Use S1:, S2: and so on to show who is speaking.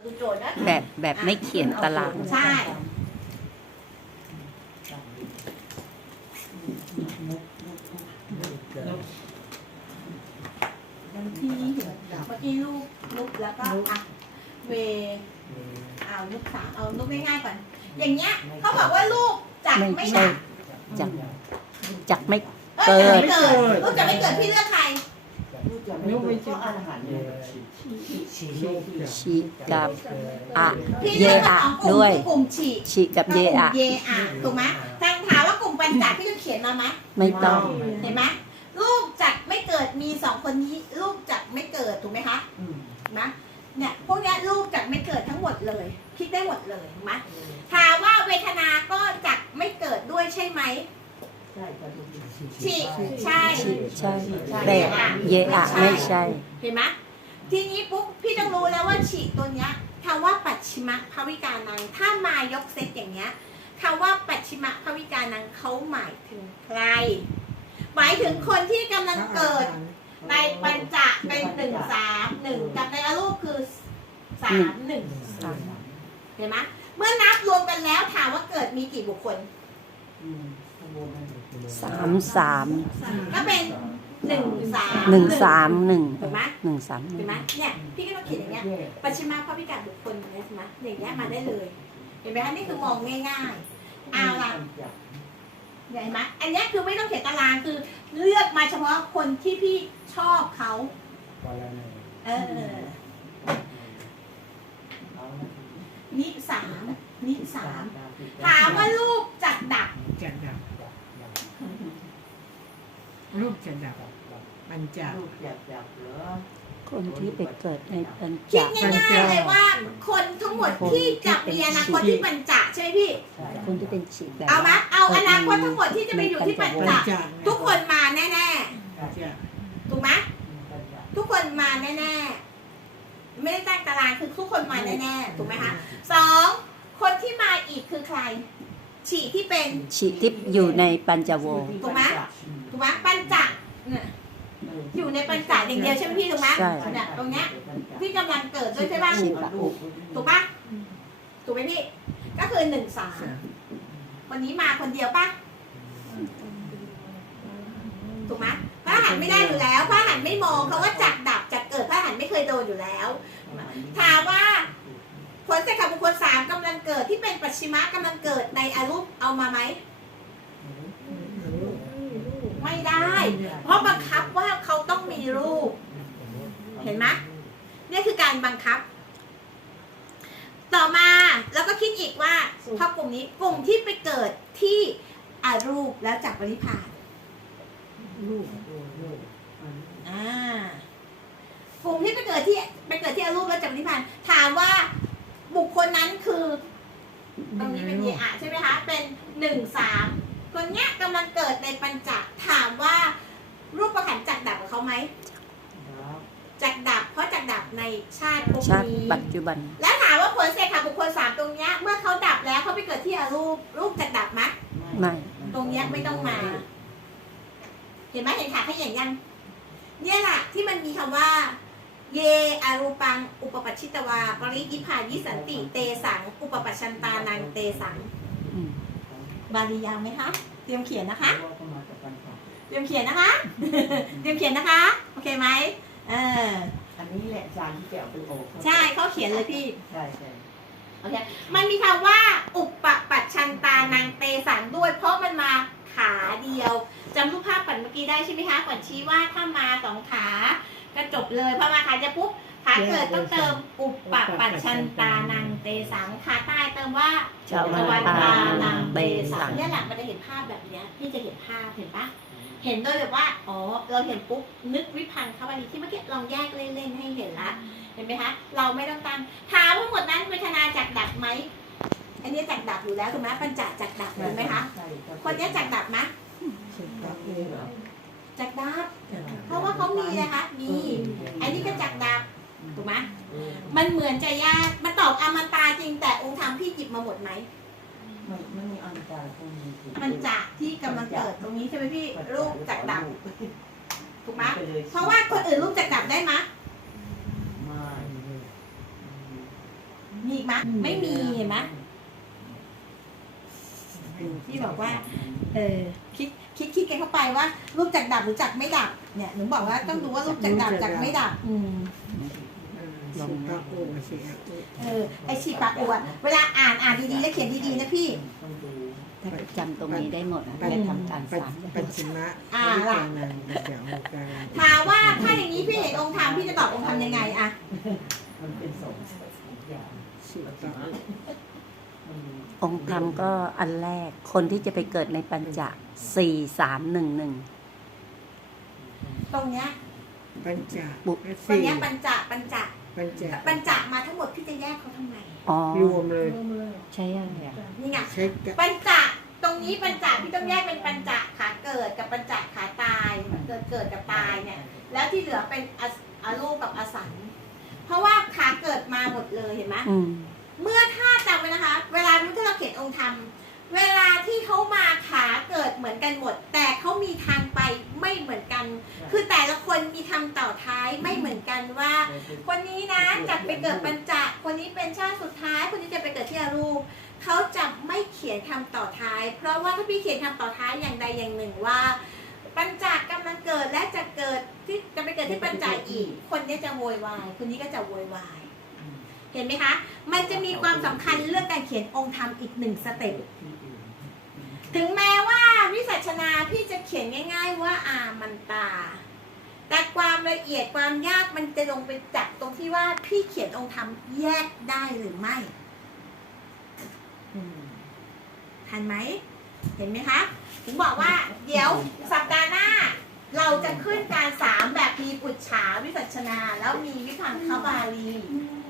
S1: ดูโจทย์นะ
S2: แบบไม่เขียนตาราง
S1: ใช่ที่นี่เห็นเมื่อกี้ลูกแล้วก็อ่ะเวเอาลูก3เอาลูกง่ายๆก่อนอย่างเงี้ยเขาบอกว่าลูกจักไม่ดับ
S2: จักไม่
S1: เกิ
S2: เกิด
S1: ดลูกจะไม่เกิดพี่เลือกใคร
S3: ลูกไม่ใช่อาหาร
S2: ชีกับอะ
S1: พี่
S2: เย
S1: เลือก
S2: อะ
S1: สองกลุ่ม
S2: ด้วย
S1: คือกลุ่มฉี
S2: ชีกับเยอะ
S1: เยอะถูกไหมทางถามว่ากลุ่มปัญจพี่จะเขียนมาไหม
S2: ไม่ต้อง
S1: เห็นไหมลูกจักไม่เกิดมี2คนนี้ลูกจักไม่เกิดถูกไหมคะนะเนี่ยพวกนี้ลูกจักไม่เกิดทั้งหมดเลยคิดได้หมดเลยถูกไหมถามว่าเวทนาก็จักไม่เกิดด้วยใช่ไหมฉีใช่
S2: ใช่แต่เยอะไม่ใช่
S1: เห็นไหมทีนี้ปุ๊บพี่ต้องรู้แล้วว่าฉีตัวเนี้ยคำว่าปัจฉิมภวิกานังถ้ามายกเซตอย่างเนี้ยคำว่าปัจฉิมภวิกานังเขาหมายถึงใครหมายถึงคนที่กำลังเกิดในปัญจเป็น1 3 1กับในอรูปคือ3 1เห็นไหมเมื่อนับรวมกันแล้วถามว่าเกิดมีกี่บุคคล
S2: 3
S1: ก็เป็น1 3
S2: 1
S1: ถูกไหม
S2: 1 3
S1: เห็นไหมเนี่ยพี่ก็ต้องเขียนอย่างเงี้ยปัจฉิมภวิกาบุคคลเนี่ยใช่ไหมอย่างเงี้ยมาได้เลยเห็นไหมคะนี่คือมองง่ายๆเอาล่ะเห็นไหมอันนี้คือไม่ต้องเขียนตารางคือเลือกมาเฉพาะคนที่พี่ชอบเขานิสามถามว่าลูกจักดับ
S3: ลูกจะดับปัญจ
S2: คนที่ไปเกิดในปัญจ
S1: คิดง่ายๆเลยว่าคนทั้งหมดที่จะมีอนาคตที่ปัญจใช่ไหมพี่
S2: คนที่เป็นฉีแบบ
S1: เอาไหมเอาอนาคตทั้งหมดที่จะไปอยู่ที่ปัญจทุกคนมาแน่ๆถูกไหมทุกคนมาแน่ๆไม่ได้ตั้งตารางคือทุกคนมาแน่ๆถูกไหมคะ2คนที่มาอีกคือใครฉีที่เป็น
S2: ฉีที่อยู่ในปัญจโว
S1: ถูกไหมปัญจเนี่ยอยู่ในปัญจอย่างเดียวใช่ไหมพี่ถูกไหมเนี่ยตรงเนี้ยพี่กำลังเกิดด้วยใช่ป่ะถูกป่ะถูกไหมพี่ก็คือ1 3คนนี้มาคนเดียวป่ะถูกไหมพระหันไม่ได้อยู่แล้วพระหันไม่มองเขาว่าจักดับจักเกิดพระหันไม่เคยโดนอยู่แล้วถามว่าผลเสกขบุคคล3กำลังเกิดที่เป็นปัจฉิมะกำลังเกิดในอรูปเอามาไหมไม่ได้เพราะบังคับว่าเขาต้องมีรูปเห็นไหมนี่คือการบังคับต่อมาแล้วก็คิดอีกว่าพอกลุ่มนี้กลุ่มที่ไปเกิดที่อรูปแล้วจากปริพานกลุ่มที่ไปเกิดที่อรูปแล้วจากปริพานถามว่าบุคคลนั้นคือตรงนี้เป็นเยอะใช่ไหมคะเป็น1 3คนเนี้ยกำลังเกิดในปัญจถามว่ารูปประขันจักดับกับเขาไหมจักดับเพราะจักดับในชาติภพนี้
S2: ปัจจุบัน
S1: แล้วถามว่าผลเสกขบุคคล3ตรงเนี้ยเมื่อเขาดับแล้วเขาไปเกิดที่อรูปจักดับไหม
S2: ไม่
S1: ตรงเนี้ยไม่ต้องมาเห็นไหมเห็นขาขยันยังเนี่ยแหละที่มันมีคำว่าเยอรูปังอุปปัชชิตวาปริยิพายิสันติเตสังอุปปัชชันตานังเตสังบาลียาวไหมคะเตรียมเขียนนะคะเตรียมเขียนนะคะเตรียมเขียนนะคะโอเคไหม
S3: อันนี้แหละจานที่แกเอาไปโอบ
S1: ใช่เขาเขียนเลยพี่
S3: ใช่
S1: โอเคมันมีคำว่าอุปปัชชันตานังเตสังด้วยเพราะมันมาขาเดียวจำรูปภาพก่อนเมื่อกี้ได้ใช่ไหมคะก่อนชี้ว่าถ้ามา2ขาก็จบเลยพอมาขาจะปุ๊บขาเกิดต้องเติมอุปปัชชันตานังเตสังขาใต้เติมว่า
S2: จวันตานังเตสัง
S1: เนี่ยแหละมันจะเห็นภาพแบบนี้พี่จะเห็นภาพเห็นปะเห็นโดยแบบว่าอ๋อเราเห็นปุ๊บนึกวิพังค์เขาวันนี้ที่เมื่อกี้ลองแยกเล่นๆให้เห็นละเห็นไหมคะเราไม่ต้องตั้งถามว่าหมดนั้นเวทนาจักดับไหมอันนี้จักดับอยู่แล้วถูกไหมปัญจจักดับเห็นไหมคะคนนี้จักดับไหมจักดับเพราะว่าเขามีนะคะมีอันนี้ก็จักดับถูกไหมมันเหมือนจะยากมันตอบอมตะจริงแต่องค์ธรรมพี่หยิบมาหมดไหม
S3: มันมีอมตะตรงนี้
S1: มันจะที่กำลังเกิดตรงนี้ใช่ไหมพี่รูปจักดับถูกไหมเพราะว่าคนอื่นรูปจักดับได้ไหมมีอีกไหมไม่มีเห็นไหมที่บอกว่า คิดกันเข้าไปว่ารูปจักรดับหรือจักรไม่ดับเนี่ยหนูบอกว่าต้องดูว่ารูปจักรดับจักรไม่ดับ
S3: ลงก็โอ้สิอ่ะ
S1: ไอฉีกปากอวดเวลาอ่านดีๆแล้วเขียนดีๆนะพี่
S2: ถ้าจำตรงนี้ได้หมดไปทำการสาม
S3: ปัญชิมะกานังเสียงหูกา
S1: ถามว่าถ้าอย่างนี้พี่เห็นองค์ธรรมพี่จะตอบองค์ธรรมยังไงอะ
S2: องค์ธรรมก็อันแรกคนที่จะไปเกิดในปัญจ4311
S1: ตรงเนี้ย
S3: ปัญจ
S1: ตรงเนี้ยปัญจมาทั้งหมดพี่จะแยกเขาทำไม
S2: อ๋อ
S3: รวมเลย
S2: ใช่อะไรอ่ะ
S1: นี่ไง
S3: เช็ค
S1: ปัญจตรงนี้ปัญจพี่ต้องแยกเป็นปัญจขาเกิดกับปัญจขาตายเกิดกับตายเนี่ยแล้วที่เหลือเป็นอรูปกับอสันเพราะว่าขาเกิดมาหมดเลยเห็นไหม เมื่อถ้าจำไว้นะคะ เวลาที่เราเขียนองค์ธรรมเวลาที่เขามาขาเกิดเหมือนกันหมด แต่เขามีทางไปไม่เหมือนกัน คือแต่ละคนมีคำต่อท้ายไม่เหมือนกันว่า คนนี้นะจะไปเกิดปัญจคนนี้เป็นชาติสุดท้าย คนนี้จะไปเกิดที่อรูปเขาจะไม่เขียนคำต่อท้าย เพราะว่าถ้าพี่เขียนคำต่อท้ายอย่างใดอย่างหนึ่งว่า ปัญจกำลังเกิดและจะเกิดที่จะไปเกิดที่ปัญจอีก คนนี้จะโวยวายคนนี้ก็จะโวยวายเห็นไหมคะ มันจะมีความสำคัญเรื่องการเขียนองค์ธรรมอีกหนึ่งสเต็ป ถึงแม้ว่าวิสัชนาพี่จะเขียนง่ายๆว่ามันตา แต่ความละเอียดความยากมันจะลงไปจับตรงที่ว่าพี่เขียนองค์ธรรมแยกได้หรือไม่ทันไหม เห็นไหมคะ ถึงบอกว่าเดี๋ยวสัปดาห์หน้า เราจะขึ้นการ3แบบมีปุจฉาวิสัชนาแล้วมีวิพังคบาลี